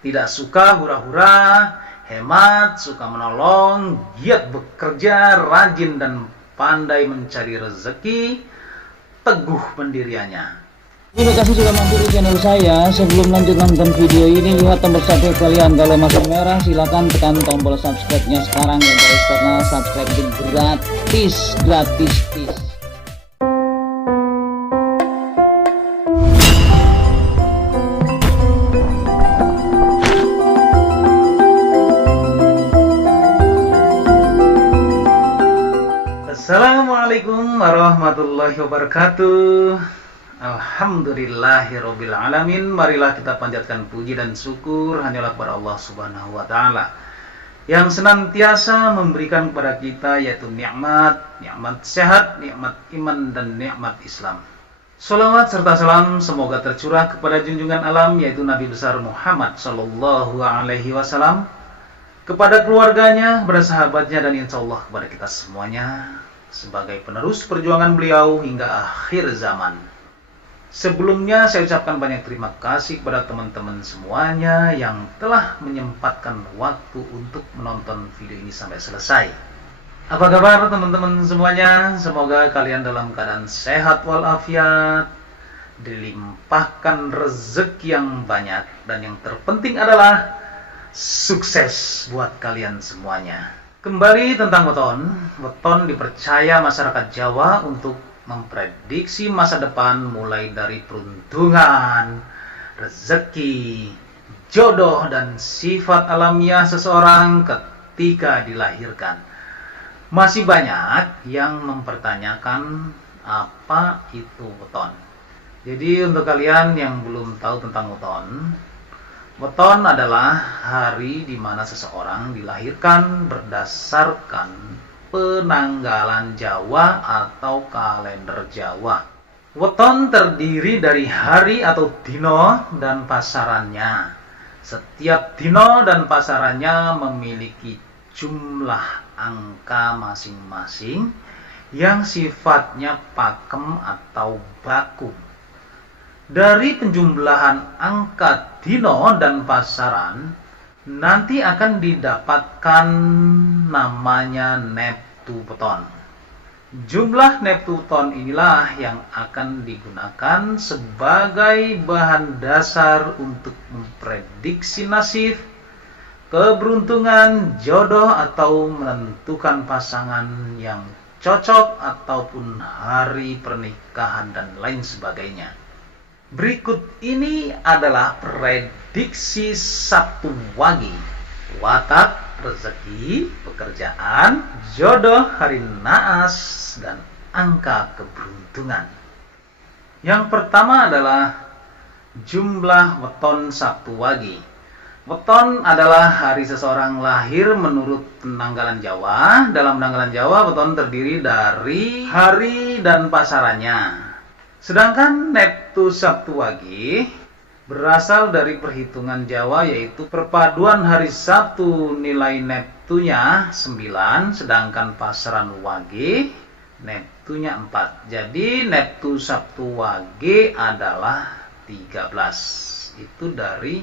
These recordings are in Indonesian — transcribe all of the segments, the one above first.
tidak suka hura-hura, hemat, suka menolong, giat bekerja, rajin dan pandai mencari rezeki, teguh pendiriannya. Terima kasih sudah mampir di channel saya. Sebelum lanjut nonton video ini, lihat tombol subscribe kalian. Kalau masih merah, silakan tekan tombol subscribe-nya sekarang ya guys, karena subscribe itu gratis. Assalamualaikum warahmatullahi wabarakatuh. Alhamdulillahirabbil alamin. Marilah kita panjatkan puji dan syukur hanyalah kepada Allah Subhanahu wa taala yang senantiasa memberikan kepada kita yaitu nikmat sehat, nikmat iman dan nikmat Islam. Salawat serta salam semoga tercurah kepada junjungan alam yaitu Nabi besar Muhammad sallallahu alaihi wasallam, kepada keluarganya, kepada sahabatnya, dan insya Allah kepada kita semuanya sebagai penerus perjuangan beliau hingga akhir zaman. Sebelumnya saya ucapkan banyak terima kasih kepada teman-teman semuanya yang telah menyempatkan waktu untuk menonton video ini sampai selesai. Apa kabar teman-teman semuanya? Semoga kalian dalam keadaan sehat walafiat, dilimpahkan rezeki yang banyak, dan yang terpenting adalah sukses buat kalian semuanya. Kembali tentang weton. Weton dipercaya masyarakat Jawa untuk memprediksi masa depan mulai dari peruntungan, rezeki, jodoh, dan sifat alamiah seseorang ketika dilahirkan. Masih banyak yang mempertanyakan apa itu weton. Jadi untuk kalian yang belum tahu tentang weton, weton adalah hari di mana seseorang dilahirkan berdasarkan penanggalan Jawa atau kalender Jawa. Weton terdiri dari hari atau dino dan pasarannya. Setiap dino dan pasarannya memiliki jumlah angka masing-masing yang sifatnya pakem atau baku. Dari penjumlahan angka dino dan pasaran, nanti akan didapatkan namanya neptu weton. Jumlah neptu weton inilah yang akan digunakan sebagai bahan dasar untuk memprediksi nasib, keberuntungan, jodoh, atau menentukan pasangan yang cocok ataupun hari pernikahan dan lain sebagainya. Berikut ini adalah prediksi Sabtu Wage, watak, rezeki, pekerjaan, jodoh, hari naas, dan angka keberuntungan. Yang pertama adalah jumlah weton Sabtu Wage. Weton adalah hari seseorang lahir menurut penanggalan Jawa. Dalam penanggalan Jawa, weton terdiri dari hari dan pasarannya. Sedangkan neptu Sabtu Wage berasal dari perhitungan Jawa, yaitu perpaduan hari Sabtu nilai neptunya 9, sedangkan pasaran Wage neptunya 4. Jadi neptu Sabtu Wage adalah 13. Itu dari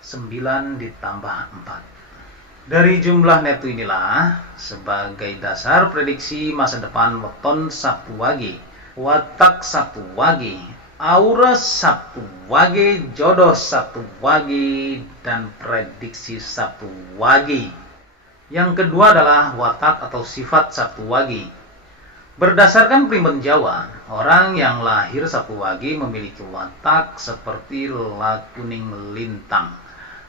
9 ditambah 4. Dari jumlah neptu inilah sebagai dasar prediksi masa depan weton Sabtu Wage, watak Sabtu Wage, aura Sabtu Wage, jodoh Sabtu Wage, dan prediksi Sabtu Wage. Yang kedua adalah watak atau sifat Sabtu Wage. Berdasarkan primbon Jawa, orang yang lahir Sabtu Wage memiliki watak seperti lakuning melintang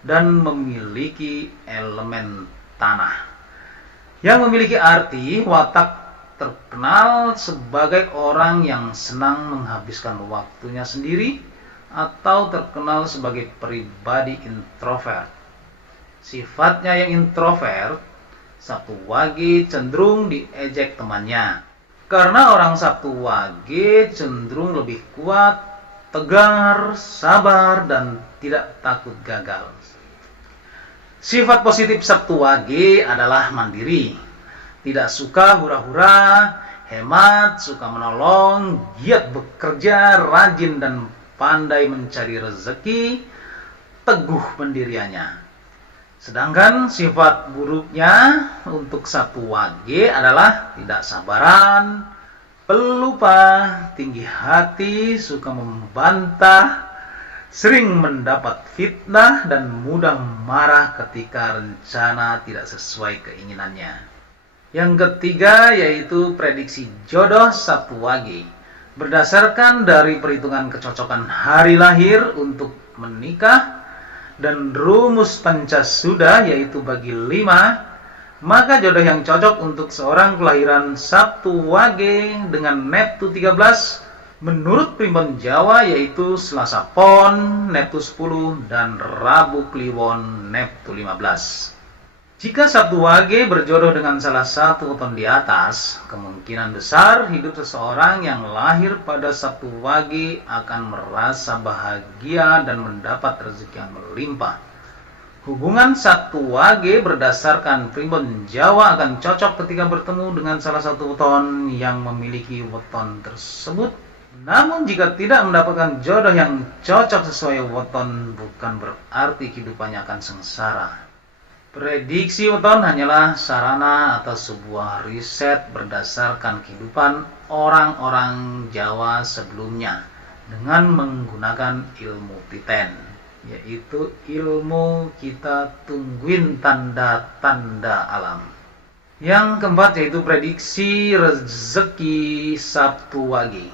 dan memiliki elemen tanah, yang memiliki arti watak terkenal sebagai orang yang senang menghabiskan waktunya sendiri atau terkenal sebagai pribadi introvert. Sifatnya yang introvert, Sabtu Wage cenderung diejek temannya. Karena orang Sabtu Wage cenderung lebih kuat, tegar, sabar, dan tidak takut gagal. Sifat positif Sabtu Wage adalah mandiri, tidak suka hura-hura, hemat, suka menolong, giat bekerja, rajin dan pandai mencari rezeki, teguh pendiriannya. Sedangkan sifat buruknya untuk satu wage adalah tidak sabaran, pelupa, tinggi hati, suka membantah, sering mendapat fitnah, dan mudah marah ketika rencana tidak sesuai keinginannya. Yang ketiga yaitu prediksi jodoh satu wage. Berdasarkan dari perhitungan kecocokan hari lahir untuk menikah dan rumus Pancasuda yaitu bagi 5, maka jodoh yang cocok untuk seorang kelahiran Sabtu Wage dengan Neptu 13 menurut primbon Jawa yaitu Selasa Pon Neptu 10 dan Rabu Kliwon Neptu 15. Jika Sabtu Wage berjodoh dengan salah satu weton di atas, kemungkinan besar hidup seseorang yang lahir pada Sabtu Wage akan merasa bahagia dan mendapat rezeki yang melimpah. Hubungan Sabtu Wage berdasarkan primbon Jawa akan cocok ketika bertemu dengan salah satu weton yang memiliki weton tersebut. Namun jika tidak mendapatkan jodoh yang cocok sesuai weton, bukan berarti kehidupannya akan sengsara. Prediksi weton hanyalah sarana atau sebuah riset berdasarkan kehidupan orang-orang Jawa sebelumnya dengan menggunakan ilmu titen, yaitu ilmu kita tungguin tanda-tanda alam. Yang keempat yaitu prediksi rezeki Sabtu Wage.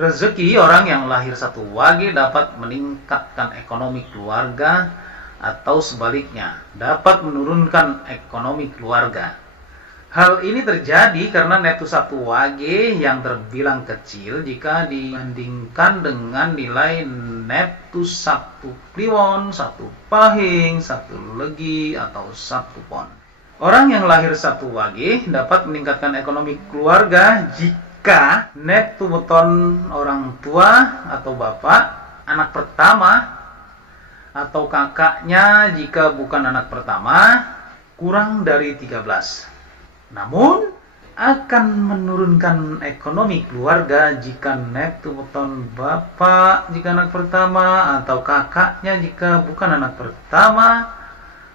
Rezeki orang yang lahir Sabtu Wage dapat meningkatkan ekonomi keluarga atau sebaliknya dapat menurunkan ekonomi keluarga. Hal ini terjadi karena Neptu Sabtu Wage yang terbilang kecil jika dibandingkan dengan nilai Neptu Sabtu Kliwon, Sabtu Pahing, Sabtu Legi, atau Sabtu Pon. Orang yang lahir Sabtu Wage dapat meningkatkan ekonomi keluarga jika Neptu weton orang tua atau bapak, anak pertama, atau kakaknya jika bukan anak pertama, kurang dari 13. Namun, akan menurunkan ekonomi keluarga jika Neptu weton bapak jika anak pertama atau kakaknya jika bukan anak pertama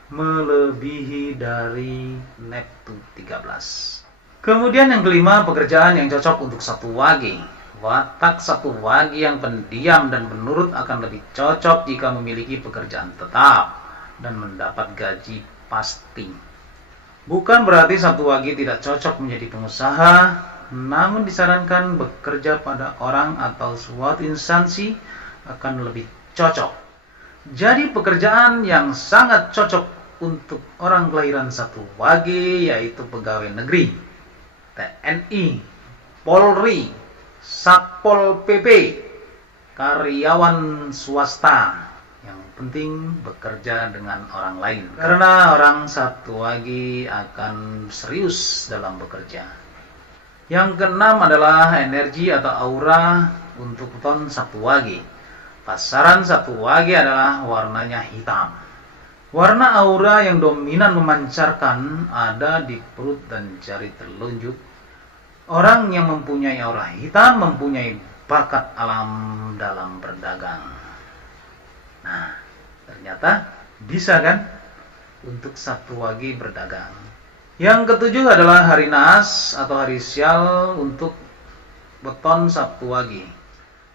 melebihi dari Neptu 13. Kemudian yang kelima, pekerjaan yang cocok untuk Sabtu Wage. Watak Sabtu Wage yang pendiam dan penurut akan lebih cocok jika memiliki pekerjaan tetap dan mendapat gaji pasti. Bukan berarti Sabtu Wage tidak cocok menjadi pengusaha, namun disarankan bekerja pada orang atau suatu instansi akan lebih cocok. Jadi pekerjaan yang sangat cocok untuk orang kelahiran Sabtu Wage yaitu pegawai negeri, TNI, Polri, Satpol PP, karyawan swasta. Yang penting bekerja dengan orang lain, karena orang Sabtu Wage akan serius dalam bekerja. Yang keenam adalah energi atau aura untuk weton Sabtu Wage. Pasaran Sabtu Wage adalah warnanya hitam. Warna aura yang dominan memancarkan ada di perut dan jari telunjuk. Orang yang mempunyai aura hitam mempunyai bakat alam dalam berdagang. Nah, ternyata bisa kan untuk Sabtu Wage berdagang. Yang ketujuh adalah hari naas atau hari sial untuk weton Sabtu Wage.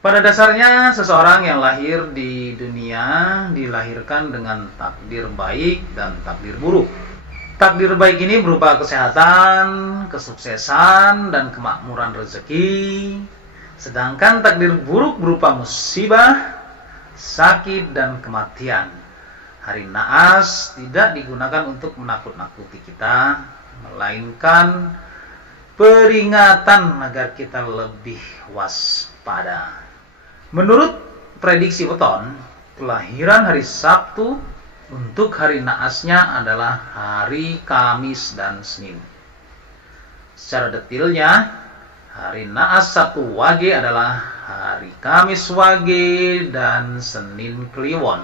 Pada dasarnya seseorang yang lahir di dunia dilahirkan dengan takdir baik dan takdir buruk. Takdir baik ini berupa kesehatan, kesuksesan, dan kemakmuran rezeki. Sedangkan takdir buruk berupa musibah, sakit, dan kematian. Hari naas tidak digunakan untuk menakut-nakuti kita, melainkan peringatan agar kita lebih waspada. Menurut prediksi weton, kelahiran hari Sabtu untuk hari naasnya adalah hari Kamis dan Senin. Secara detailnya, hari naas Sabtu Wage adalah hari Kamis Wage dan Senin Kliwon.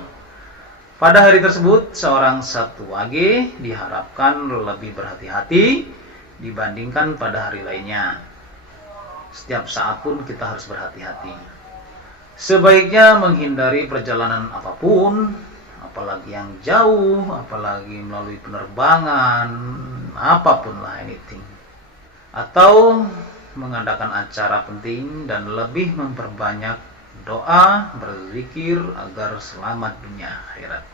Pada hari tersebut, seorang Sabtu Wage diharapkan lebih berhati-hati dibandingkan pada hari lainnya. Setiap saat pun kita harus berhati-hati. Sebaiknya menghindari perjalanan apapun apalagi yang jauh, apalagi melalui penerbangan, apapun lah, anything. Atau mengadakan acara penting dan lebih memperbanyak doa, berzikir agar selamat dunia akhirat.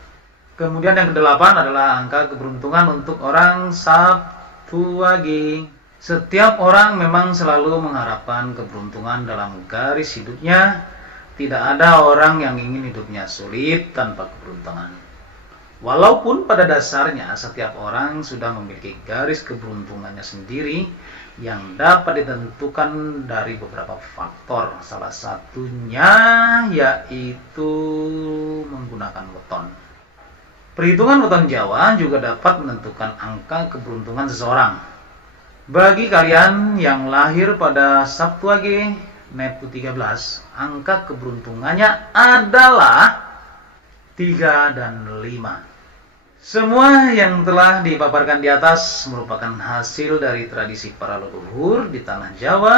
Kemudian yang kedelapan adalah angka keberuntungan untuk orang Sabtu Wage. Setiap orang memang selalu mengharapkan keberuntungan dalam garis hidupnya. Tidak ada orang yang ingin hidupnya sulit tanpa keberuntungan. Walaupun pada dasarnya setiap orang sudah memiliki garis keberuntungannya sendiri yang dapat ditentukan dari beberapa faktor. Salah satunya yaitu menggunakan weton. Perhitungan weton Jawa juga dapat menentukan angka keberuntungan seseorang. Bagi kalian yang lahir pada Sabtu Wage, Nepu 13, angka keberuntungannya adalah 3 dan 5. Semua yang telah dipaparkan di atas merupakan hasil dari tradisi para leluhur di tanah Jawa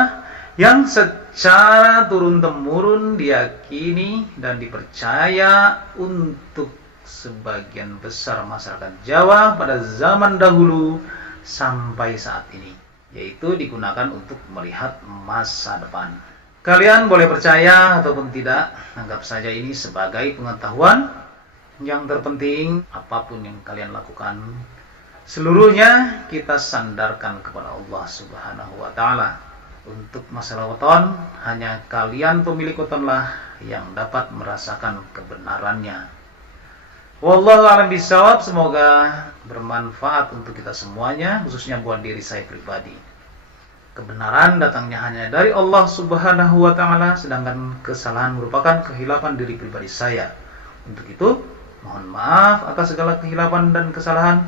yang secara turun-temurun diyakini dan dipercaya untuk sebagian besar masyarakat Jawa pada zaman dahulu sampai saat ini, yaitu digunakan untuk melihat masa depan. Kalian boleh percaya ataupun tidak, anggap saja ini sebagai pengetahuan. Yang terpenting, apapun yang kalian lakukan, seluruhnya kita sandarkan kepada Allah Subhanahu wa Ta'ala. Untuk masalah weton, hanya kalian pemilik wetonlah yang dapat merasakan kebenarannya. Wallahu a'lam bishawab. Semoga bermanfaat untuk kita semuanya, khususnya buat diri saya pribadi. Kebenaran datangnya hanya dari Allah Subhanahu wa Ta'ala, sedangkan kesalahan merupakan kehilapan diri pribadi saya. Untuk itu, mohon maaf atas segala kehilapan dan kesalahan.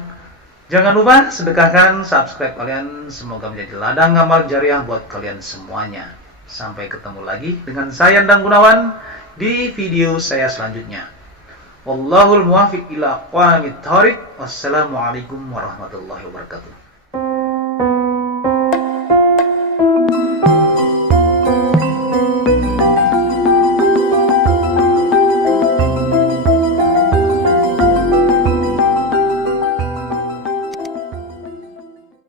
Jangan lupa sedekahkan, subscribe kalian. Semoga menjadi ladang amal jariah buat kalian semuanya. Sampai ketemu lagi dengan saya Endang Gunawan di video saya selanjutnya. Wallahul muwaffiq ila aqwamit thoriq. Wassalamualaikum warahmatullahi wabarakatuh.